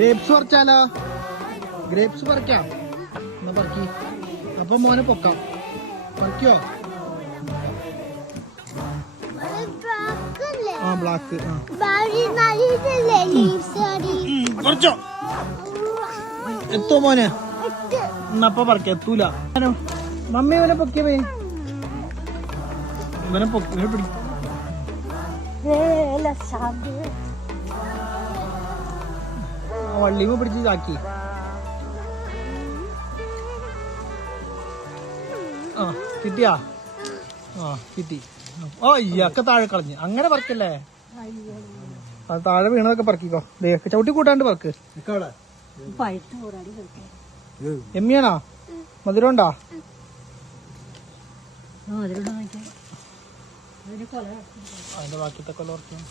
Grapes പറിച്ചാലോ? Grapes പറിക്കാം. എന്നാ പറിക്കി. അപ്പൊ മോനെ പൊക്കാം. പറിക്കോ? ആ ബ്ലാക്ക്. കുറച്ചോ എത്തോ മോനെ? എന്നപ്പ പറിക്കാം. എത്തൂല. മമ്മി ഇവനെ പൊക്കിയേ. ഇവനെ പിടിക്കും. വള്ളിമ പിടിച്ച് ഇതാക്കി. ആ കിട്ടിയാ? ആ കിട്ടി. ഓ ഇയൊക്കെ താഴെ കളഞ്ഞ്. അങ്ങനെ പറക്കല്ലേ, അത് താഴെ വീണതൊക്കെ പറക്കിക്കോ. ചവിട്ടി കൂട്ടാണ്ട് പറക്ക്. എമ്മിയാണോ? മധുരം ഉണ്ടോ? അതിന്റെ ബാക്കിയത്തെ കൊല കുറയ്ക്കാം.